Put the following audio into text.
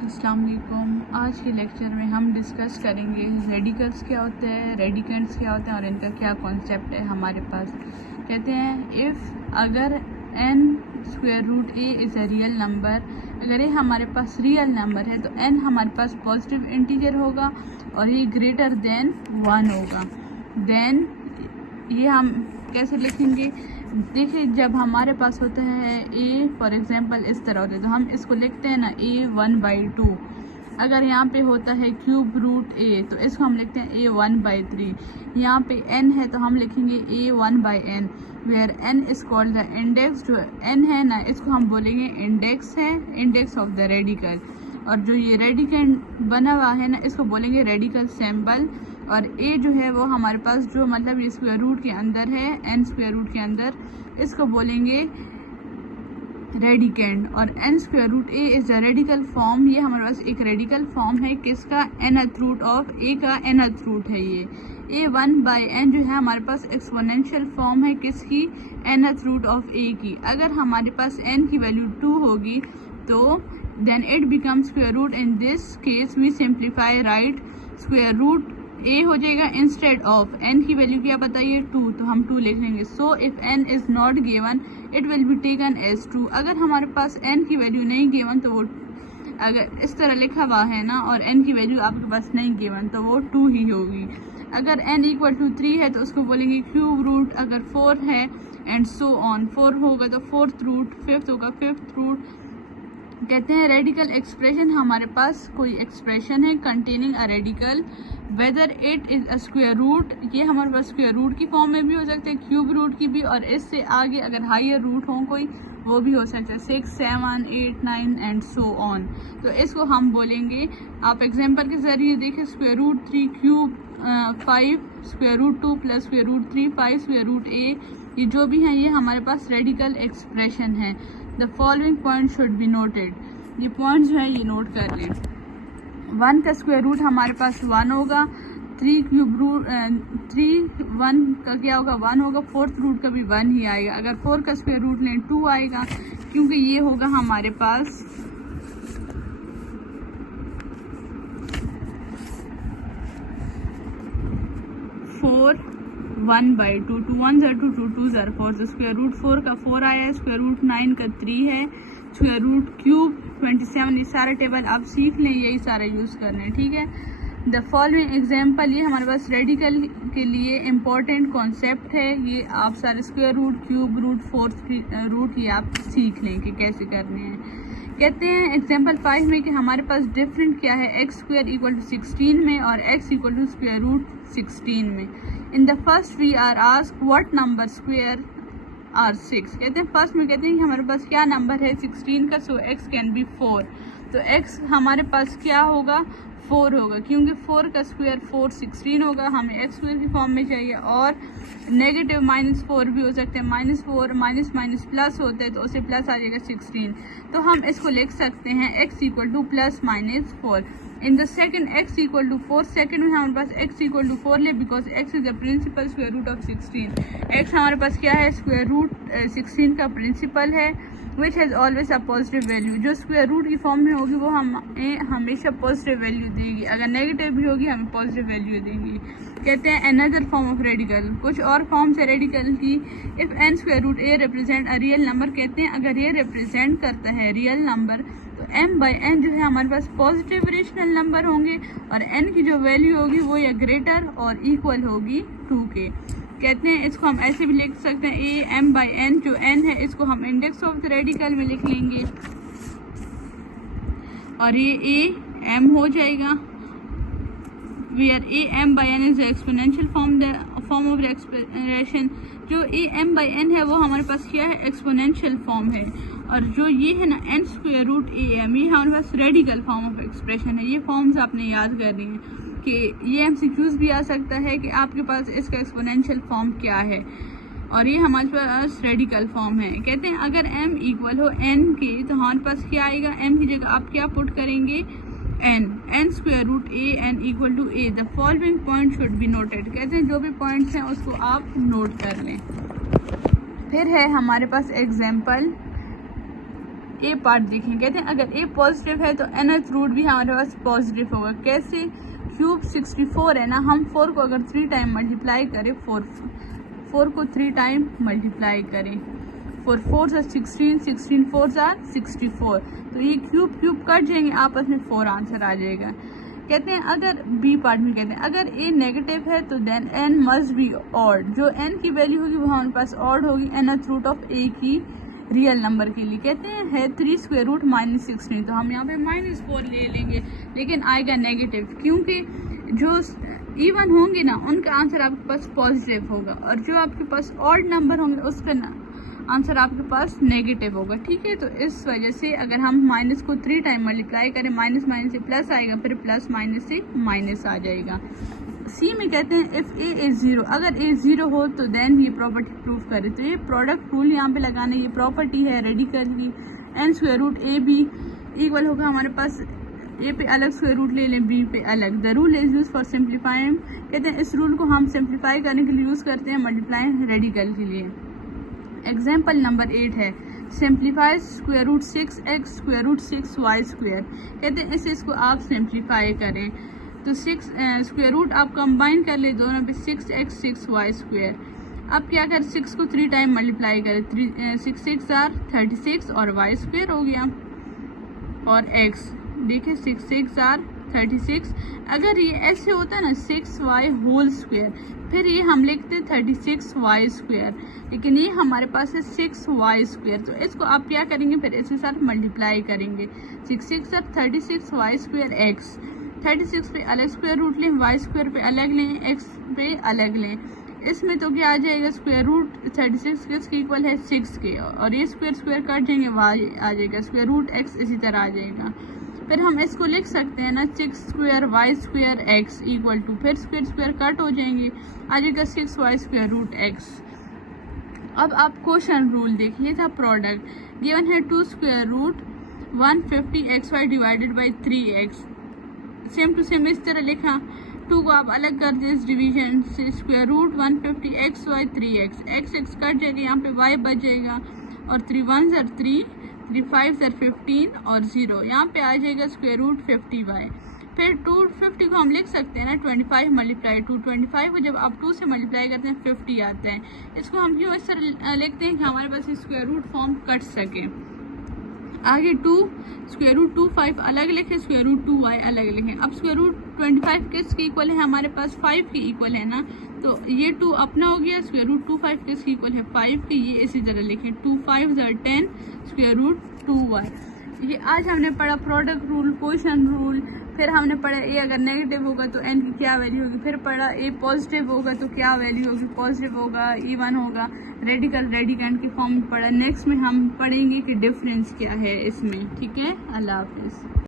अस्सलाम वालेकुम। आज के लेक्चर में हम डिस्कस करेंगे रेडिकल्स क्या होते हैं, रेडिकेंट्स क्या होते हैं और इनका क्या कॉन्सेप्ट है हमारे पास। कहते हैं इफ़ अगर n square root a is a real number, अगर ये हमारे पास रियल नंबर है तो n हमारे पास पॉजिटिव इंटीजर होगा और ये ग्रेटर देन 1 होगा। देन ये हम कैसे लिखेंगे, देखिए जब हमारे पास होता है a फॉर एग्जांपल इस तरह होता है तो हम इसको लिखते हैं ना a 1/2। अगर यहाँ पे होता है क्यूब रूट a तो इसको हम लिखते हैं a 1/3। यहाँ पे n है तो हम लिखेंगे a 1/n, where n is called the index. जो n है ना इसको हम बोलेंगे इंडेक्स है, इंडेक्स ऑफ द रेडिकल। और जो ये रेडिकेंट बना हुआ है ना इसको बोलेंगे रेडिकल सिंबल। और a जो है वो हमारे पास जो मतलब ये स्क्वायर रूट के अंदर है, n स्क्वायर रूट के अंदर, इसको बोलेंगे रेडिकेंट। और n square root a is a radical form, ये हमारे पास एक रेडिकल फॉर्म है किसका, nth रूट ऑफ a का nth रूट है ये। a 1/n जो है हमारे पास एक्सपोनेंशियल फॉर्म है किसकी, nth रूट ऑफ a की। अगर हमारे पास n की वैल्यू 2 होगी तो then it become square root. In this case we simplify, right square root a हो जाएगा इंस्टेड ऑफ n की वैल्यू क्या बताइए 2, तो हम 2 लिख लेंगे। So if n is not given it will be taken as 2। अगर हमारे पास n की वैल्यू नहीं गिवन तो वो अगर इस तरह लिखा हुआ है ना और n की वैल्यू आपके पास नहीं गिवन तो वो 2 ही होगी। अगर n इक्वल टू 3 है तो उसको बोलेंगे क्यूब रूट, अगर 4 है एंड सो ऑन, 4 होगा तो 4th रूट, 5th होगा 5th रूट। कहते हैं रेडिकल एक्सप्रेशन, हमारे पास कोई एक्सप्रेशन है containing a radical whether it is a square root, ये हमारे पास स्क्वायर रूट की फॉर्म में भी हो सकता है, क्यूब रूट की भी, और इससे आगे अगर हायर रूट हो कोई वो भी हो सकता है 6, 7, 8, 9 एंड सो ऑन। तो इसको हम बोलेंगे, आप एग्जांपल के जरिए देखें, square root 3 cube 5, square root 2 plus square root 3 5, square root a, ये जो भी हैं ये हमारे पास रेडिकल एक्सप्रेशन है। The following point should be noted, ये पॉइंट जो है ये नोट कर लें। 1 का स्क्वायर रूट हमारे पास 1 होगा, 3 क्यूब रूट 3 1 का क्या होगा 1 होगा, 4th रूट का भी 1 ही आएगा। अगर 4 का स्क्वायर रूट लें 2 आएगा, क्योंकि ये होगा हमारे पास 4 1/2, 2 1 are 2, 2 2 are 4, तो स्क्वायर रूट 4 का 4 आया है, स्क्वायर रूट 9 का 3 है, स्क्वायर रूट क्यूब 27। ये सारे टेबल आप सीख लें, यही सारे यूज़ करने हैं, ठीक है। द फॉलोइंग एग्जाम्पल, ये हमारे पास रेडिकल के लिए इम्पोर्टेंट कॉन्सेप्ट है, ये आप सारे square root cube root 4th root ये आप सीख लें कि कैसे करने हैं। कहते हैं एग्जाम्पल 5 में कि हमारे पास डिफरेंट क्या है, एक्स स्क्वायर इक्वल टू 16 में और x equal to square root 16 में। In the first we are asked what number square are 6। कहते हैं फर्स्ट में कहते हैं कि हमारे पास क्या नंबर है 16 का, सो एक्स कैन बी 4। तो एक्स हमारे पास क्या होगा 4 होगा, क्योंकि 4 का स्क्वायर 4 16 होगा, हमें एक्स स्क्वायर की फॉर्म में चाहिए। और नेगेटिव -4 भी हो सकते हैं, -4 माइनस माइनस प्लस होता है तो उसे प्लस आ जाएगा 16। तो हम इसको लिख सकते हैं x equal to plus minus 4। In the second x equal to 4, second में हमारे पास x इक्वल टू 4 ले, because x is the principal square root of 16। x हमारे पास क्या है, स्क्वायर रूट 16 का प्रिंसिपल है, which has always a positive value. जो स्क्वायर रूट की फॉर्म में होगी वो हमें हमेशा पॉजिटिव वैल्यू देगी, अगर नेगेटिव भी होगी हमें पॉजिटिव वैल्यू देगी। कहते हैं अनदर फॉर्म ऑफ रेडिकल, कुछ और फॉर्म्स है रेडिकल की। If n square root a represent a real number, कहते हैं अगर ये रिप्रेजेंट करता है रियल नंबर तो m/n जो है हमारे पास पॉजिटिव रेशनल नंबर होंगे और n की जो वैल्यू होगी वो या ग्रेटर और इक्वल होगी 2 के। कहते हैं इसको हम ऐसे भी लिख सकते हैं a m/n, जो n है इसको हम इंडेक्स ऑफ द रेडिकल में लिख लेंगे और ये a m हो जाएगा, where a m/n is exponential form of expression. जो a m/n है वो हमारे पास क्या है, एक्सपोनेंशियल फॉर्म है। और जो ये है ना n स्क्वायर रूट am, ये हमारे पास रेडिकल फॉर्म ऑफ एक्सप्रेशन है। ये फॉर्म्स आपने याद करनी है कि ये MCQs भी आ सकता है कि आपके पास इसका एक्सपोनेंशियल फॉर्म क्या है, और ये हमारे पास रेडिकल फॉर्म है। कहते हैं अगर m इक्वल हो n के तो हमारे पास क्या आएगा, m की जगह आप क्या पुट करेंगे n square root a n equal to a। The following point should be noted, कहते हैं जो भी पॉइंट्स हैं उसको आप नोट कर लें। फिर है हमारे पास एग्जाम्पल ए पार्ट देखें। कहते हैं अगर ए पॉजिटिव है तो nth रूट भी हमारे पास पॉजिटिव होगा। कैसे? क्यूब 64 है ना, हम 4 को अगर 3 टाइम मल्टीप्लाई करें, 4 को 3 टाइम मल्टीप्लाई करें, 4 4 16, 16 4 64, तो ये क्यूब कट जाएंगे, आपस में 4 आंसर आ जाएगा। कहते हैं अगर बी पार्ट में कहते हैं अगर ए नेगेटिव है तो then n must be odd. जो एन की वैल्यू होगी वो हमारे पास ऑड होगी nth रूट ऑफ ए की रियल नंबर के लिए। कहते हैं 3 स्क्वायर रूट -16, तो हम यहाँ पे -4 ले लेंगे, लेकिन आएगा नेगेटिव, क्योंकि जो इवन होंगे ना उनका आंसर आपके पास पॉजिटिव होगा, और जो आपके पास ऑड नंबर होंगे उसका आंसर आपके पास नेगेटिव होगा। ठीक है, तो इस वजह से अगर हम माइनस को 3 टाइम मल्टीप्लाई करें, माइनस से प्लस आएगा, फिर प्लस माइनस से माइनस आ जाएगा। सी में कहते हैं इफ ए इज 0, अगर ए 0 हो तो देन ये प्रॉपर्टी प्रूव करें। तो ये प्रोडक्ट रूल यहाँ पे लगाना, ये प्रॉपर्टी है रेडिकल की। N square root a b equal होगा हमारे पास, ए पे अलग स्क्वायर रूट ले लें, बी पे अलग। The rule is use for simplifying, कहते हैं इस रूल को हम सिंप्लीफाई करने के लिए यूज करते हैं मल्टीप्लाइंग रेडिकल के लिए। एग्जाम्पल नंबर 8 है simplify square root 6x square root 6y square. कहते हैं इसको आप सिंप्लीफाई करें तो 6 स्क्वायर रूट आप कंबाइन कर ले दोनों पे, 6x 6y स्क्वायर। अब क्या करें, 6 को 3 टाइम मल्टीप्लाई करें, 6 6 36 और y स्क्वायर हो गया, और x देखिए 6 6 36। अगर ये ऐसे होता है ना 6y होल स्क्वायर, फिर ये हम लिखते हैं 36y स्क्वायर, लेकिन ये हमारे पास है 6y स्क्वायर। तो इसको आप क्या करेंगे, फिर इसके साथ मल्टीप्लाई करेंगे, 6 6 36y स्क्वायर x। 36 पे अलग स्क्वायर रूट लें, y स्क्वायर पे अलग लें, x पे अलग लें। इसमें तो क्या आ जाएगा, स्क्वायर रूट 36 किसके इक्वल है, 6 के, और ये स्क्वायर कट जाएंगे, y आ जाएगा, स्क्वायर रूट x इसी तरह आ जाएगा। फिर हम इसको लिख सकते हैं ना 6 square y square x equal to, फिर स्क्वायर कट हो जाएंगे, आ जाएगा 6y स्क्वायर रूट x। अब आप क्वेश्चन रूल देख लिया था, प्रोडक्ट गिवन है 2 square root 150xy divided by 3x। Same to same इस तरह लिखा, 2 को आप अलग कर दें इस डिवीजन से, square root 150xy 3x, x cut जाएगा, यहाँ पे y बच जाएगा, और 3 1 3 3 5 15 और 0, यहाँ पे आ जाएगा स्क्वायर रूट 50y। फिर 250 को हम लिख सकते हैं ना 25 मल्टीप्लाई 2, 25 को जब आप 2 से मल्टीप्लाई करते हैं 50 आता है। इसको हम क्यों इस तरह लिखते हैं कि हमारे पास स्क्वायर रूट फॉर्म कट सके। आगे 2 स्क्वायर रूट 25 अलग लिखें, स्क्वायर रूट 2y अलग लिखें। अब स्क्वायर रूट 25 किसके इक्वल है, हमारे पास 5 के इक्वल है ना, तो ये 2 अपना हो गया, स्क्वायर रूट 25 किसके इक्वल है, 5 के, ये इसी तरह लिखें, 2 5 10 स्क्वायर रूट 2y। ये आज हमने पढ़ा प्रोडक्ट रूल, क्वेश्चन रूल, फिर हमने पढ़ा ए अगर नेगेटिव होगा तो एन की क्या वैल्यू होगी, फिर पढ़ा ए पॉजिटिव होगा तो क्या वैल्यू होगी, पॉजिटिव होगा, इवन होगा, रेडिकल रेडिकेंट के फॉर्म में पढ़ा। नेक्स्ट में हम पढ़ेंगे कि डिफरेंस क्या है इसमें। ठीक है, अल्लाह हाफिज़।